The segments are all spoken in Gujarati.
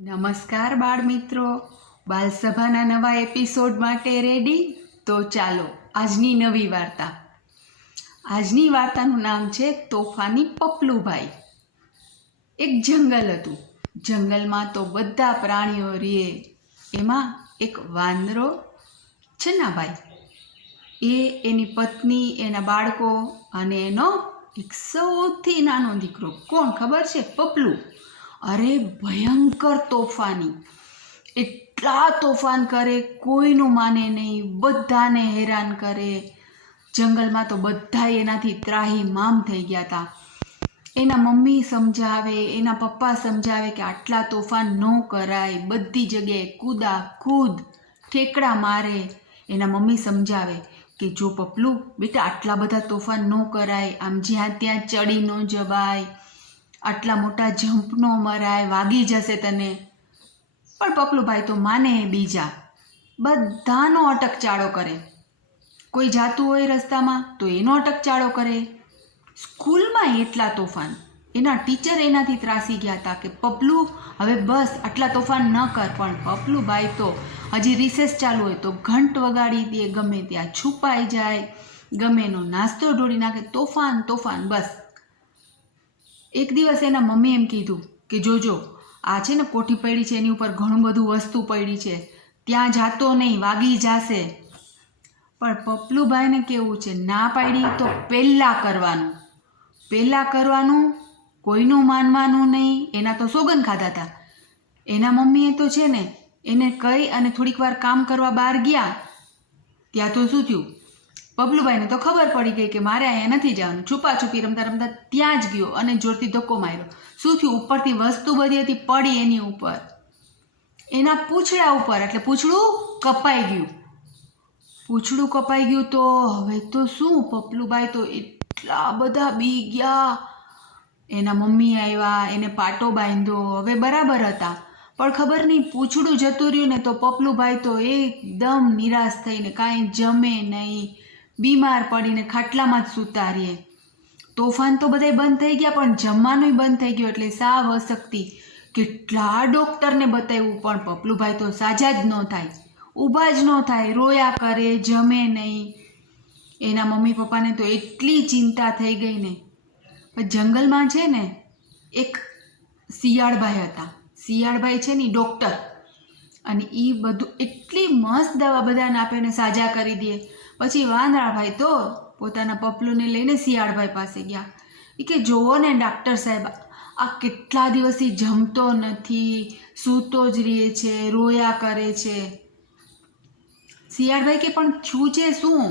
નમસ્કાર બાળ મિત્રો, બાલસભાના નવા એપિસોડ માટે રેડી? તો ચાલો આજની નવી વાર્તા. આજની વાર્તાનું નામ છે તોફાની પપલુભાઈ. એક જંગલ હતું. જંગલમાં તો બધા પ્રાણીઓ રહે. એમાં એક વાંદરો છન્નાભાઈ, એની પત્ની, એના બાળકો અને એનો એક સૌથી નાનો દીકરો. કોણ ખબર છે? પપલું. અરે ભયંકર તોફાની, એટલા તોફાન કરે, કોઈનું માને નહીં, બધાને હેરાન કરે. જંગલમાં તો બધા એનાથી ત્રાહીમામ થઈ ગયા હતા. એના મમ્મી સમજાવે, એના પપ્પા સમજાવે કે આટલા તોફાન ન કરાય, બધી જગ્યાએ કૂદ ઠેકડા મારે. એના મમ્મી સમજાવે કે જો પપલું બેટા, આટલા બધા તોફાન ન કરાય, આમ જ્યાં ત્યાં ચડી ન જવાય, આટલા મોટા જમ્પ ન મરાય, વાગી જશે તને. પણ પપલુભાઈ તો માને બીજા, બધાનો અટકચાળો કરે. કોઈ જાતું હોય રસ્તામાં તો એનો અટકચાળો કરે. સ્કૂલમાં એટલા તોફાન, એના ટીચર એનાથી ત્રાસી ગયા હતા કે પપલું હવે બસ, આટલા તોફાન ન કર. પણ પપલુભાઈ તો હજી રિસેસ ચાલુ હોય તો ઘંટ વગાડી દે, ગમે ત્યાં છુપાઈ જાય, ગમે એનો નાસ્તો ઢોળી નાખે, તોફાન બસ. એક દિવસ એના મમ્મી એમ કીધું કે જોજો, આ છે ને કોઠી પડી છે, એની ઉપર ઘણું બધું વસ્તુ પડી છે, ત્યાં જાતો નહીં, વાગી જશે. પણ પપલુભાઈને કેવું છે, ના પાડી તો પહેલાં કરવાનું, કોઈનું માનવાનું નહીં. એના તો સોગંદ ખાધા હતા. એના મમ્મીએ તો છે ને એને કહી અને થોડીક વાર કામ કરવા બહાર ગયા. ત્યાં તો શું થયું, પપલુભાઈને તો ખબર પડી ગઈ કે મારે અહીંયા નથી જવાનું. છુપાછુપી રમતા રમતા ત્યાં જ ગયો અને જોરથી ધક્કો માર્યો. શું થયું, ઉપરથી વસ્તુ બધી હતી પડી એની ઉપર, એના પૂંછડા ઉપર. એટલે પૂંછડું કપાઈ ગયું. તો હવે તો શું, પપલુભાઈ તો એટલા બધા બી ગયા. એના મમ્મી આવ્યા, એને પાટો બાંધ્યો. હવે બરાબર હતા, પણ ખબર નહીં પૂંછડું જતું રહ્યું ને તો પપલુભાઈ તો એકદમ નિરાશ થઈને કાંઈ જમે નહીં, બીમાર પડીને ખાટલામાં જ સૂતા રહે. તોફાન તો બધાય બંધ થઈ ગયા, પણ જમવાનું બંધ થઈ ગયું. એટલે સાવ અશક્તિ. કેટલા ડૉક્ટરને બતાવ્યું, પણ પપલુભાઈ તો સાજા જ ન થાય, ઊભા જ ન થાય, રોયા કરે, જમે નહીં. એના મમ્મી પપ્પાને તો એટલી ચિંતા થઈ ગઈ ને. પણ જંગલમાં છે ને એક શિયાળભાઈ હતા. શિયાળભાઈ છે ને ડૉક્ટર, અને એ બધું એટલી મસ્ત દવા બધાને આપે ને સાજા કરી દે. પછી વાંદરાભાઈ તો પોતાના પપલુને લઈને શિયાળભાઈ પાસે ગયા. એ કે જોવો ને ડાક્ટર સાહેબ, આ કેટલા દિવસથી જમતો નથી, સૂતો જ રહે છે, રોયા કરે છે. શિયાળભાઈ કે પણ થયું છે શું?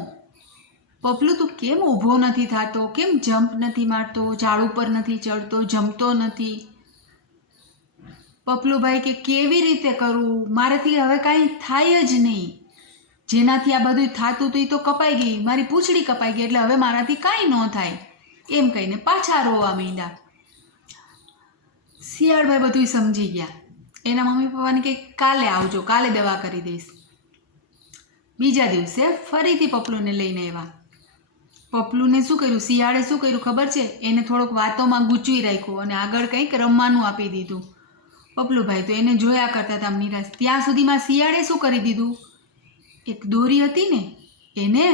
પપલું તું કેમ ઊભો નથી થતો, કેમ જમ્પ નથી મારતો, ઝાડ ઉપર નથી ચડતો, જમતો નથી? પપલુભાઈ કે કેવી રીતે કરું, મારાથી હવે કાંઈ થાય જ નહીં. જેનાથી આ બધું થતું હતું એ તો કપાઈ ગઈ, મારી પૂંછડી કપાઈ ગઈ, એટલે હવે મારાથી કાંઈ ન થાય, એમ કહીને પાછા રોવા માંડ્યા. શિયાળભાઈ બધું સમજી ગયા. એના મમ્મી પપ્પાને કે કાલે આવજો, કાલે દવા કરી દઈશ. બીજા દિવસે ફરીથી પપલુને લઈને આવ્યા. પપલુને શું કર્યું, શિયાળે શું કર્યું ખબર છે? એને થોડોક વાતોમાં ગૂંચવી રાખ્યો અને આગળ કંઈક રમવાનું આપી દીધું. પપલુભાઈ તો એને જોયા કરતા હતા નિરાશ. ત્યાં સુધીમાં શિયાળે શું કરી દીધું, એક દોરી હતી ને એને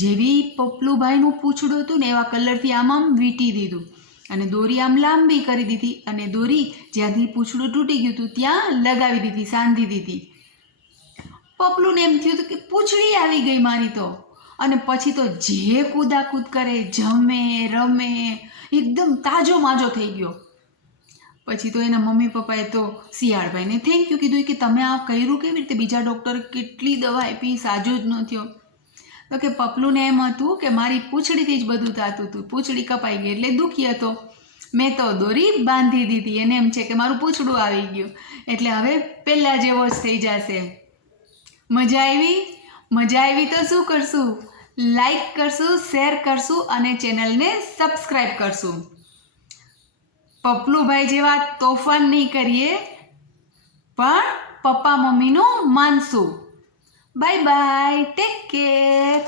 જેવી પપલુભાઈનું પૂંછડું હતું ને એવા કલરથી આમ વીંટી દીધું અને દોરી આમ લાંબી કરી દીધી અને દોરી જ્યાંથી પૂંછડું તૂટી ગયું હતું ત્યાં લગાવી દીધી, સાંધી દીધી. પપલુને એમ થયું હતું કે પૂંછડી આવી ગઈ મારી તો. અને પછી તો જે કૂદાકૂદ કરે, જમે, રમે, એકદમ તાજો માજો થઈ ગયો. પછી તો એના મમ્મી પપ્પાએ તો શિયાળભાઈને થેન્ક યુ કીધું કે તમે આ કર્યું કેવી રીતે, બીજા ડૉક્ટરે કેટલી દવા આપી, સાજો જ ન થયો. તો કે પપલુને એમ હતું કે મારી પૂંછડીથી જ બધું થતું હતું, પૂંછડી કપાઈ ગઈ એટલે દુખી હતો, મેં તો દોરી બાંધી દીધી. એને એમ છે કે મારું પૂંછડું આવી ગયું એટલે હવે પહેલાં જેવો જ થઈ જશે. મજા આવી તો શું કરશું, લાઈક કરશું, શેર કરશું અને ચેનલને સબસ્ક્રાઈબ કરશું. પપલુભાઈ જેવા તોફાન નહીં કરીએ, પણ પપ્પા મમ્મીનું માનશું. Bye bye, take care.